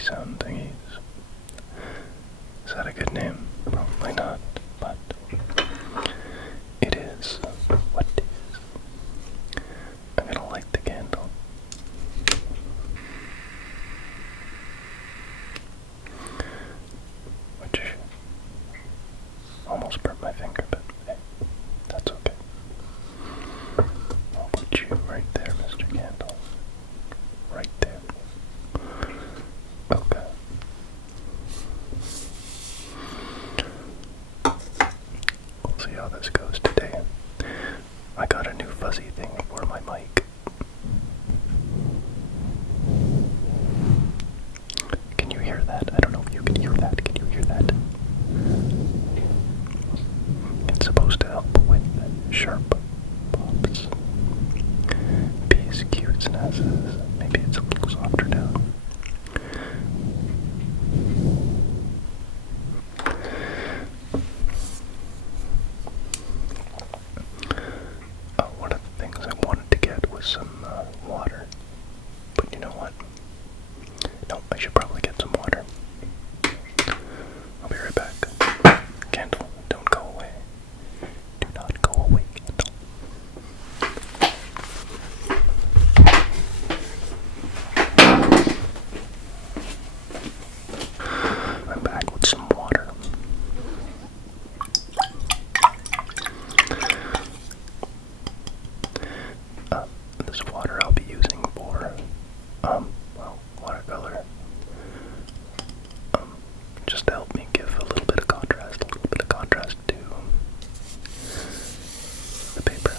sound thingies. Is that a good name? Probably not, but it is what it is. I'm gonna light the candle. Which almost burnt my finger, but hey, that's okay. I'll put you right there, Mr. Candle. Right there. Okay. We'll see how this goes today. I got a new fuzzy thing for my mic. Can you hear that? I don't know if you can hear that. Can you hear that? It's supposed to help with sharp pops. P's, Q's, and S's. Maybe it's a little softer now. One of the things I wanted to get was some water. But you know what? No, I should probably get some water. I'll be right back. Candle, don't go away. Do not go away, Candle. I'm back with some water. This water I'll be using for, watercolor. Just to help me give a little bit of contrast to the paper.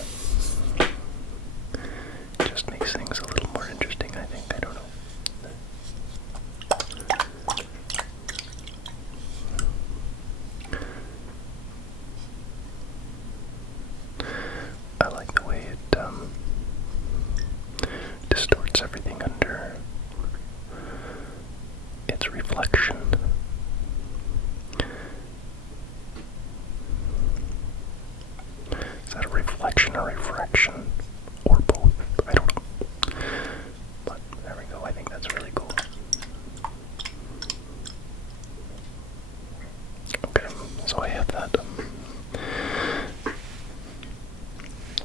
Just makes things a little more interesting, I think. I don't know. I like the way it distorts everything under its reflection. Is that a reflection or refraction? Or both? I don't know. But there we go. I think that's really cool. Okay, so I have that.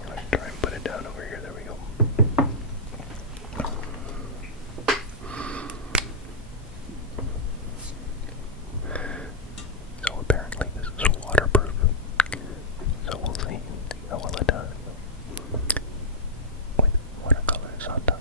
Let's try and put it down over here. There we go. So apparently this is waterproof. So we'll see how well it does with watercolors on top.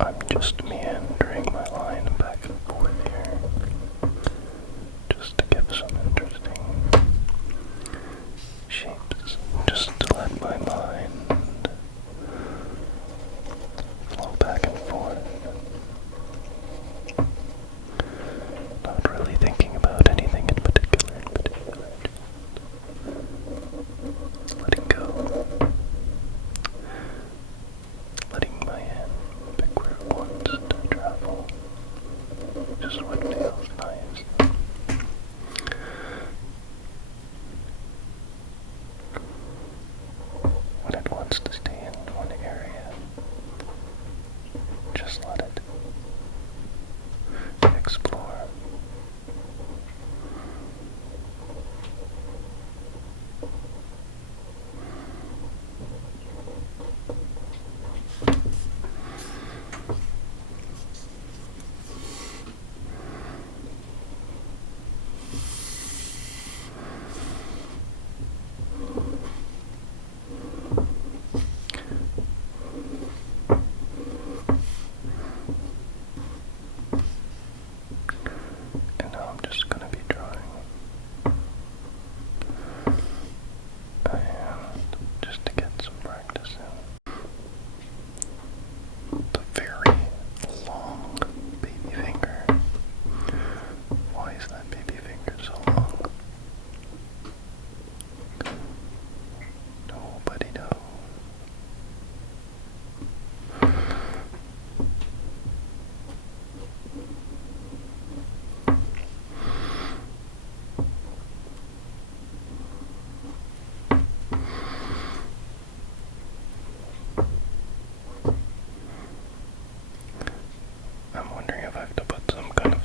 I'm just meandering my line back and forth here, just to give some interesting shapes, just to let my mind flow back and forth, not really thinking about anything in particular, just letting go. Letting my hand pick where it wants to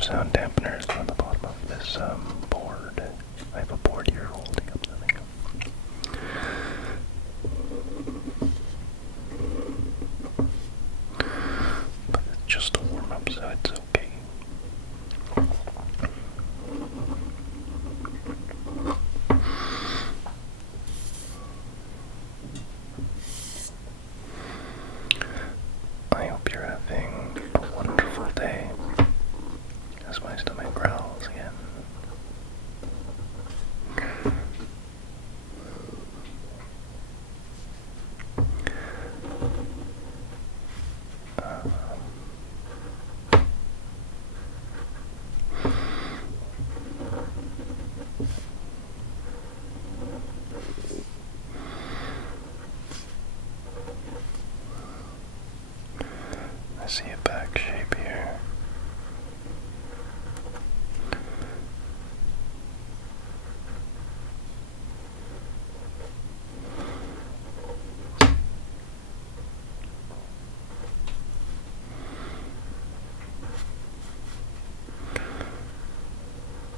sound dampeners on the bottom of this board. I have a board here holding up the thing. But it's just a warm-up, so it's okay. I hope you're having a wonderful day as my stomach growls again. I see a back shape here.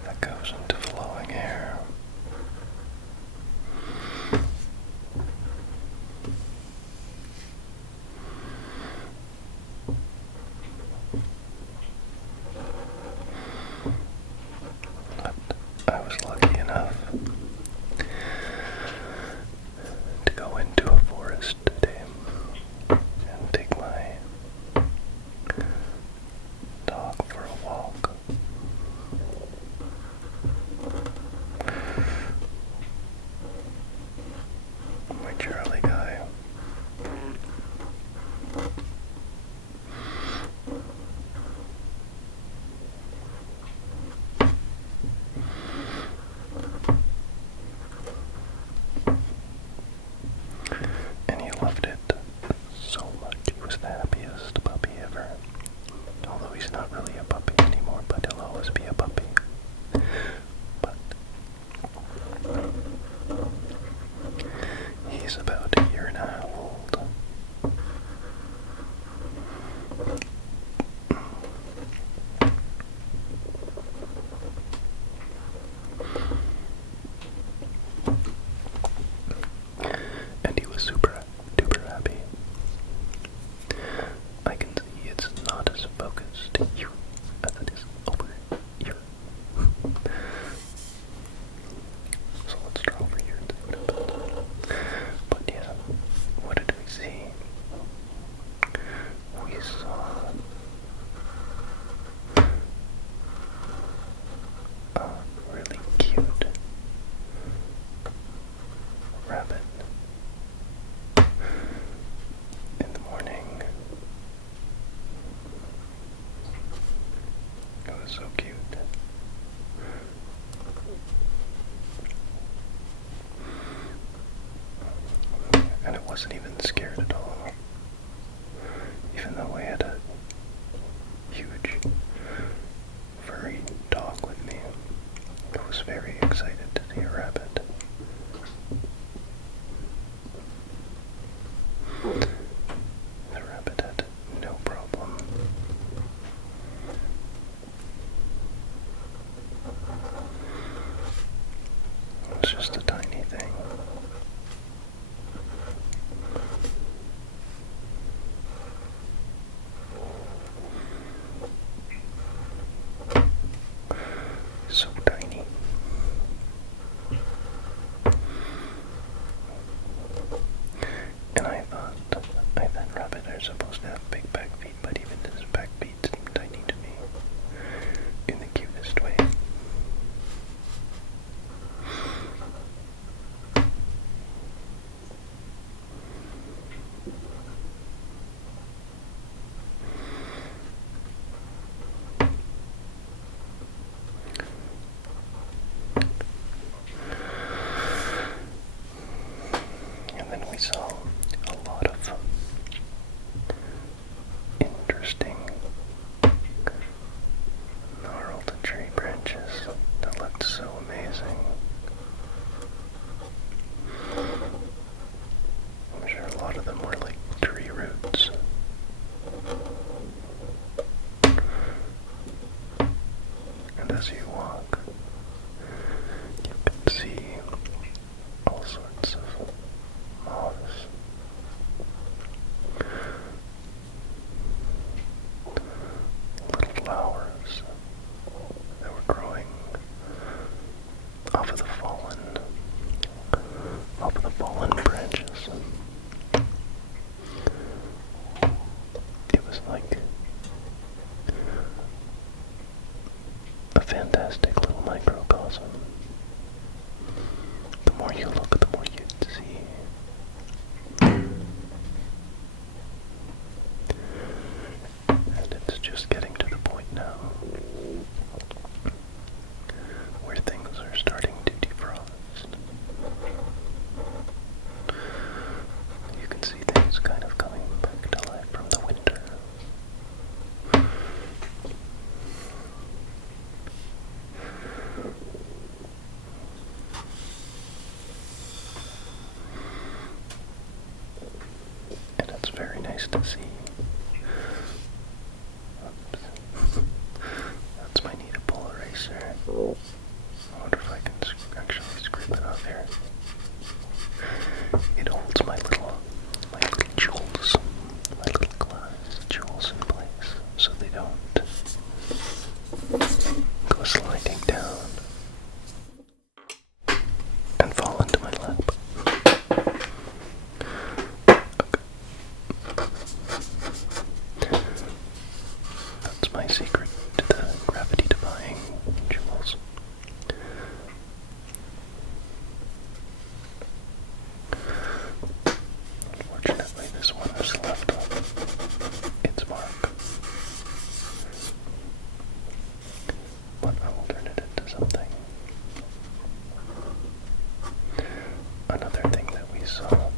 That goes into flowing hair. I was lucky enough to go into a forest today and take my dog for a walk. My Charlie guy. And he loved it so much. He was the happiest puppy ever. Although he's not really a puppy anymore, but he'll always be a puppy. But he's about a year and a half old. And he was super duper happy. I can see it's not as focused here as it is over here. So let's draw over here. But yeah, what did we see? We saw a really cute rabbit in the morning. It was so cute. And it wasn't even scared at all. Even though I had a huge furry dog with me, I was very excited to see a rabbit. The rabbit had no problem. It was just a tiny thing. So tiny. And I thought rabbits are supposed to have big back feet, but even his back feet seem tiny to me. In the cutest way. And then we saw a lot of interesting was like a fantastic little microcosm. The more you look, the more you see. And it's just getting to the point now where things are starting to defrost. You can see things kind of coming back to life from the winter. And it's very nice to see. Oops. That's my kneadable eraser. I wonder if I can actually scrape it off here. It holds my little jewels, my little glass jewels in place, so they don't go sliding down and fall into my lap. That's my secret to the gravity-defying jewels. Unfortunately, this one has left its mark. But I will turn it into something. Another thing that we saw,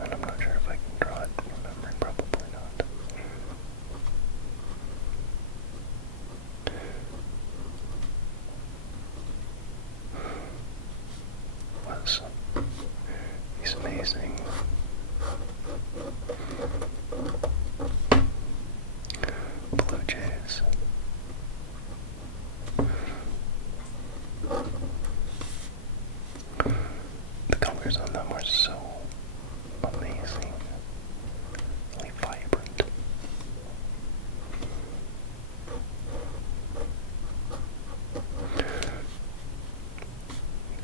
and I'm not sure if I can draw it from memory, probably not. Was these amazing blue jays. The colors on them are so amazing, really vibrant.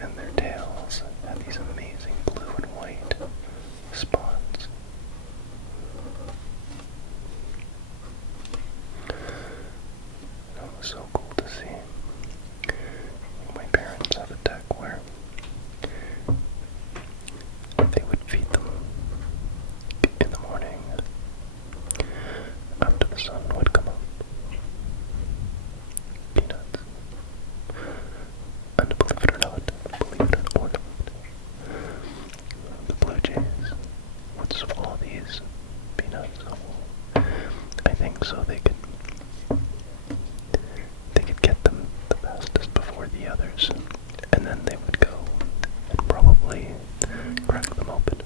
And their tails have these amazing blue and white spots. That was so cool to see. My parents have a deck where they would feed them in the morning after the sun would come up. Peanuts. And believe it or not, the blue jays would swallow these peanuts. I think so they could get them the fastest before the others, and then they would go and probably crack them open.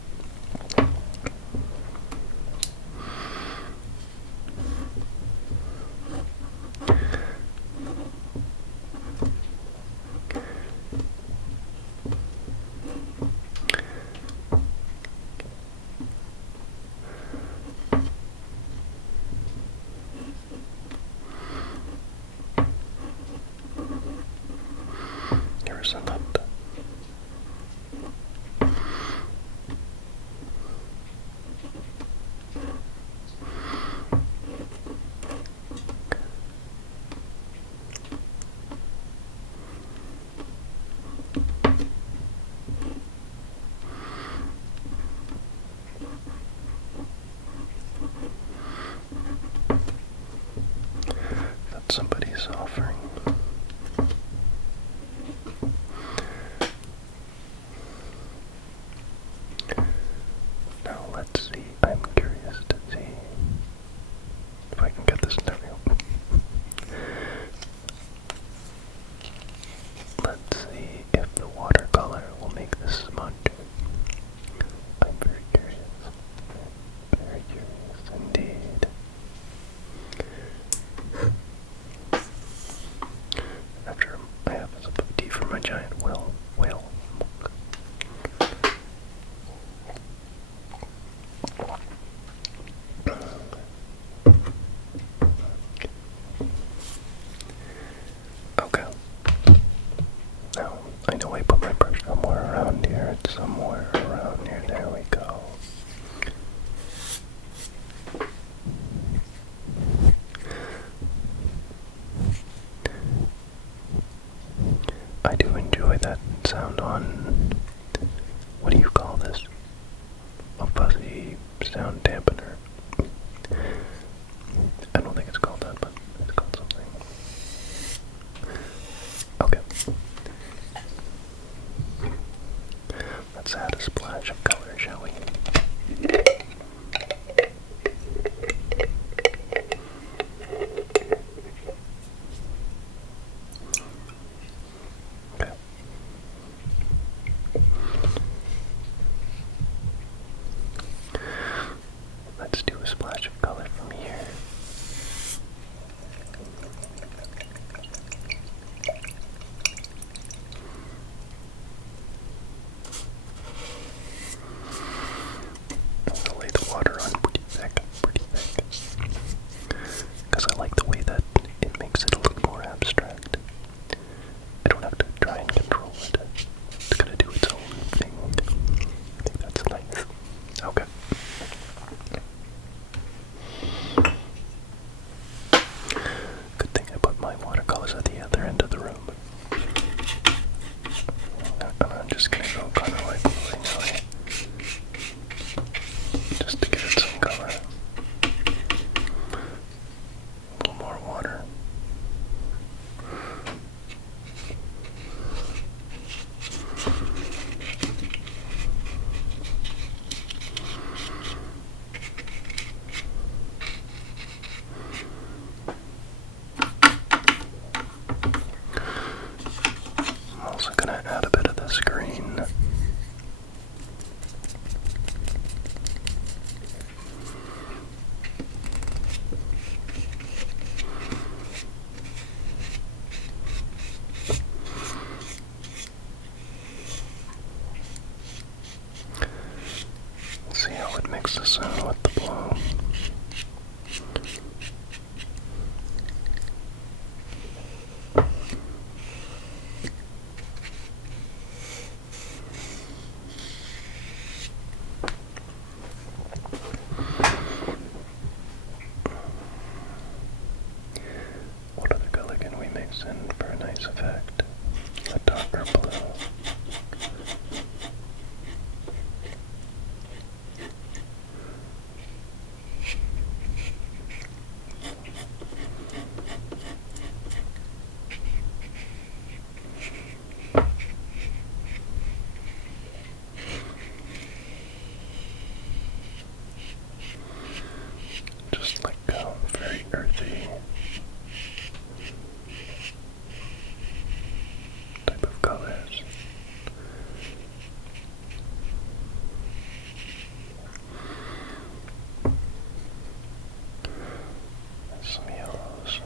Here's a nut. That's somebody's offering. Now let's see. I'm curious to see if I can get this to real. Let's see if the watercolor will make this smudge. I'm very curious. Very curious indeed. I do enjoy that sound on, what do you call this? A fuzzy sound dampener. I don't think it's called that, but it's called something. Okay. Let's add a splash of color, shall we? Okay. Let's do a splash of color from here. I'll lay the water on pretty thick, because I like the way that it makes it look more abstract. I don't have to try and control it. It's gonna do its own thing. I think that's nice. Okay. Good thing I put my watercolors at the other end of the room. And I'm just gonna go kind of like willy-nilly, just to give it some color. A little more water. I'm also going to add a bit of this green. Let's see how it mixes in with the blue. What other color can we mix in for a nice effect? A darker blue. Just like very earthy type of colors. Some yellows.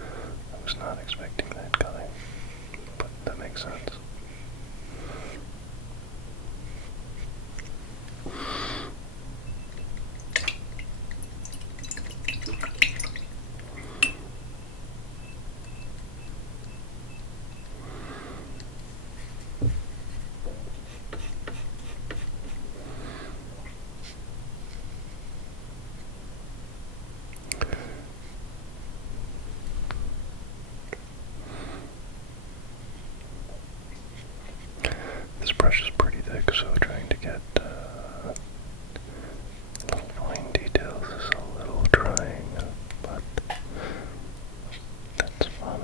I was not expecting that color, but that makes sense. This brush is pretty thick, so trying to get little fine details is a little trying, but that's fun.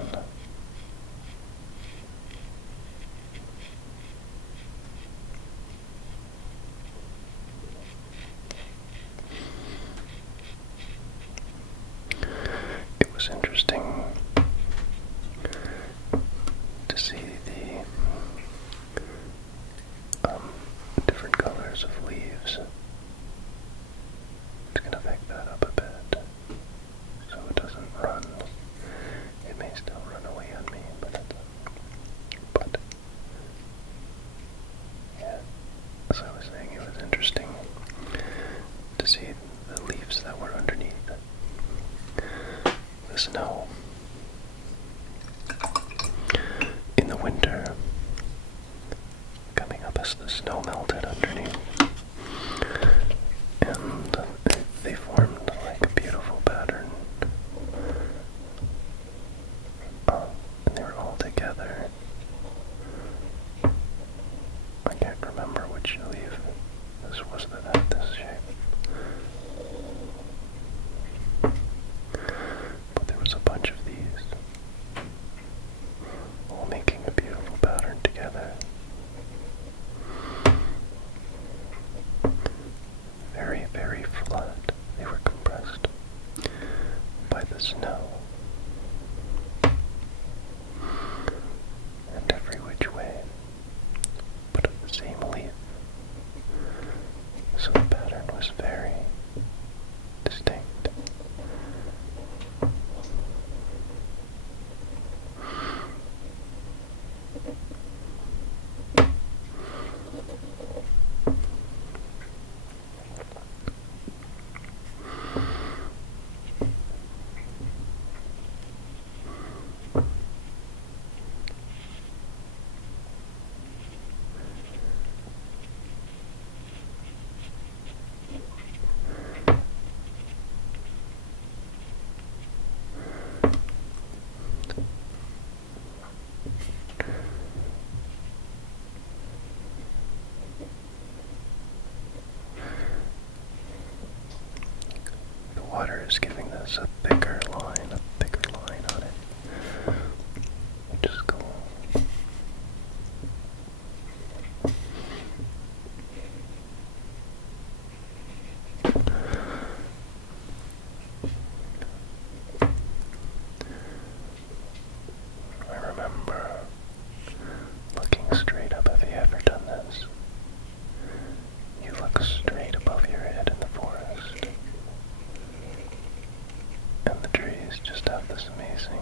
It was interesting to see the different colors of leaves. It's going to pick that up a bit so it doesn't run. It may still run away on me, but yeah, as I was saying, it was interesting to see the leaves that were underneath the snow. In the winter, coming up as the snow melted underneath, and just giving this a thicker line on it, which is cool. I remember looking straight up. Have you ever done this? You look straight above your head in the forest, and the trees just have this amazing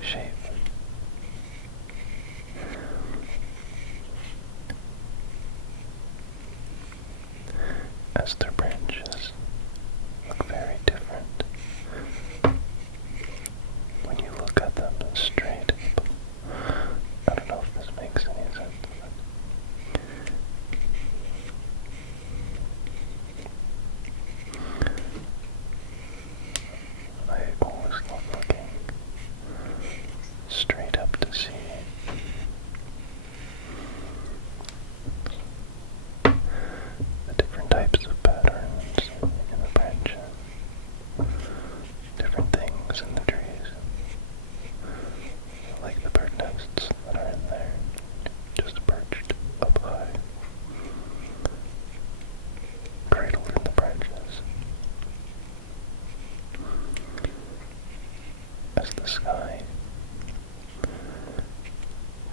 shape. As their branches look very different when you look at them straight up. I don't know if this makes any sense. I always love looking straight up to see the different types of patterns in the branches, different things in the trees. I like the bird nests that are in there, just perched up high, cradled in the branches. As the sky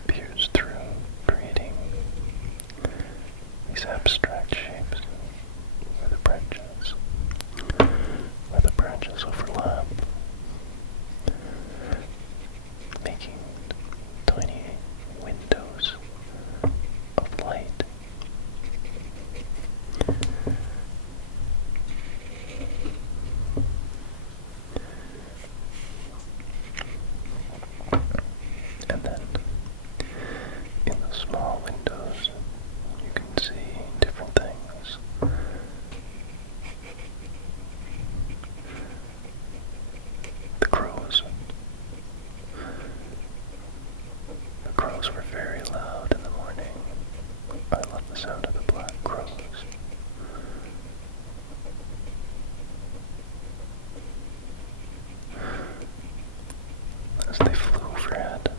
peers through, creating these abstract shapes where the branches overlap, making tiny windows of light. And then in the small windows you can see different things. The crows. The crows were very loud in the morning. I love the sound of the black crows. As they flew overhead,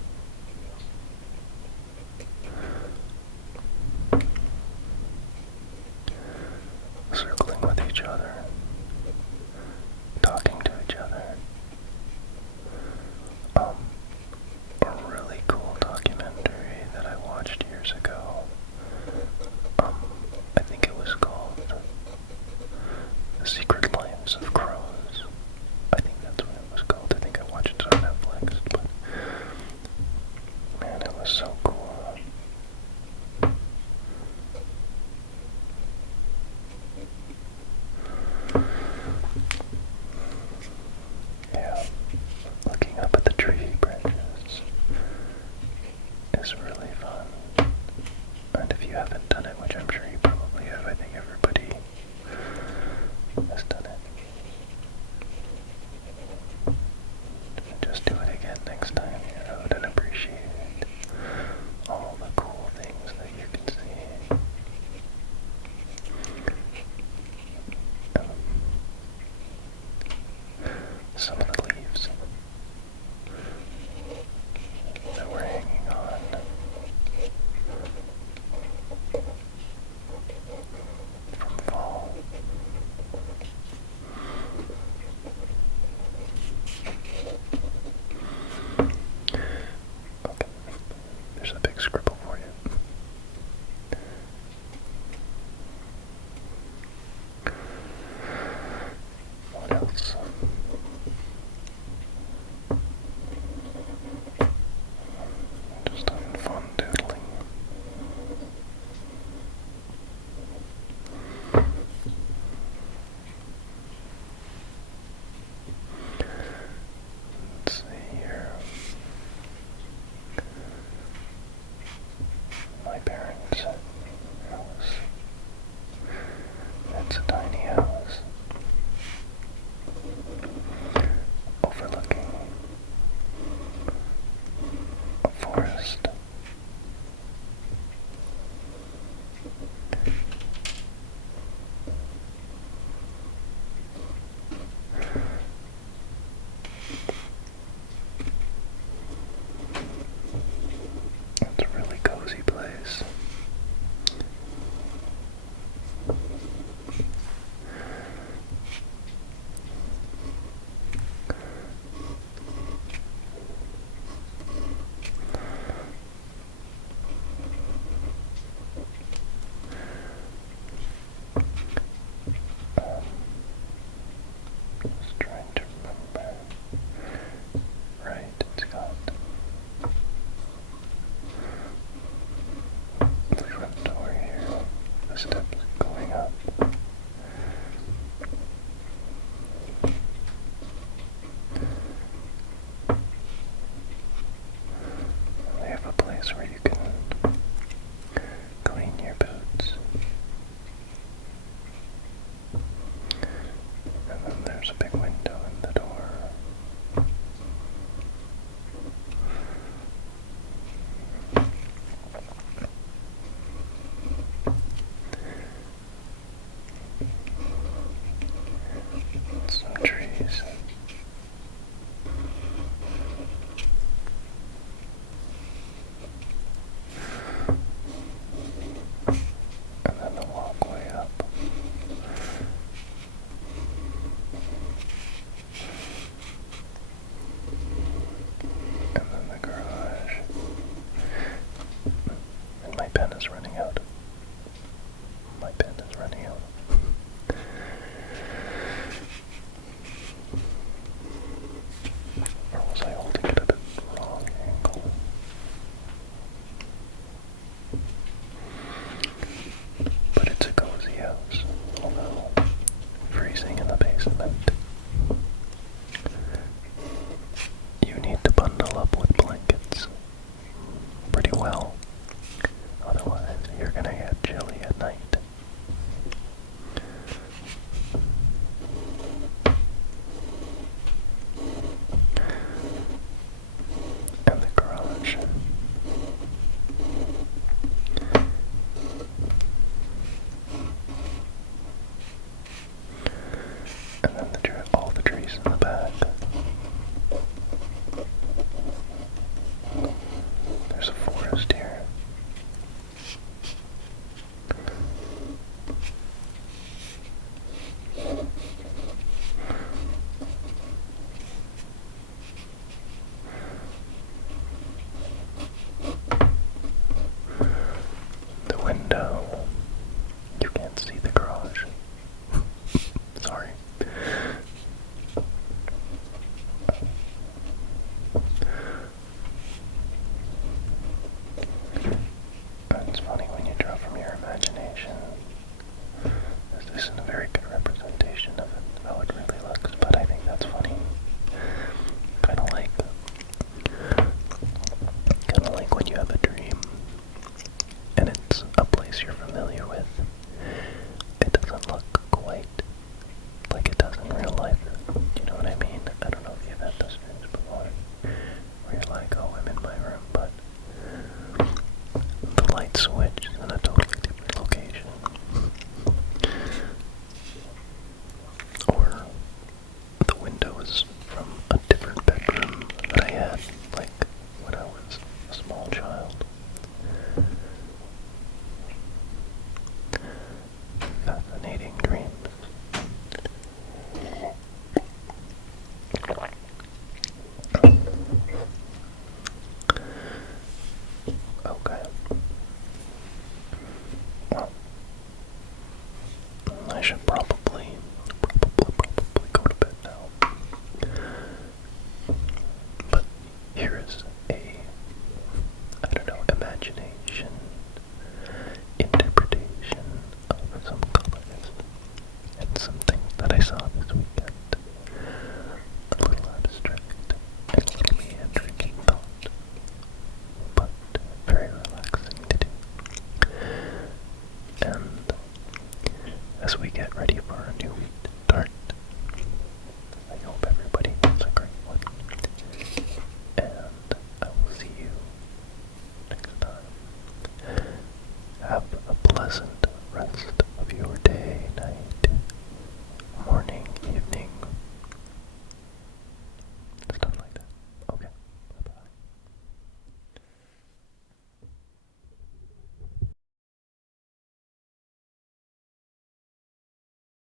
circling with each other, talking to each other. A really cool documentary that I watched years ago. I think it was called The Secret Lives of Crows. I think that's what it was called. I think I watched it on Netflix, but man, it was so cool. Yeah, looking up at the tree branches is really fun. And if you haven't done it, which I'm sure you probably have, I think everyone